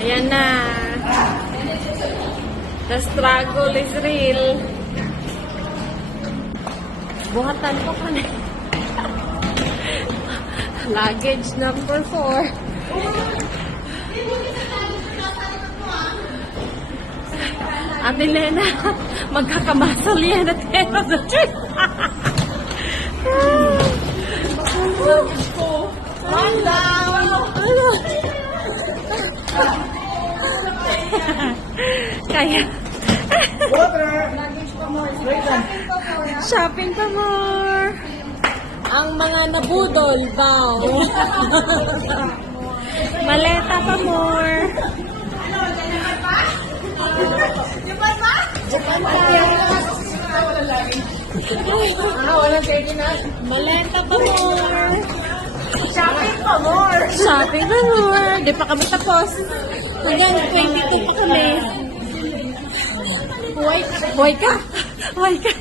Ayan na. The struggle is real. Buhatan ko pa na. Luggage number 4. Ate Lena, magkakamasal yan at end of the trip. One down. Kaya. Shopping pa more. Ang mga nabudol daw. Maleta pa more. Japan pa. Walang pwede na. Maleta pa more. Shopping pa more. Shopping pa more. Di pa kami tapos. Hanggang 22 pa kami. Huwag ka. Huwag ka.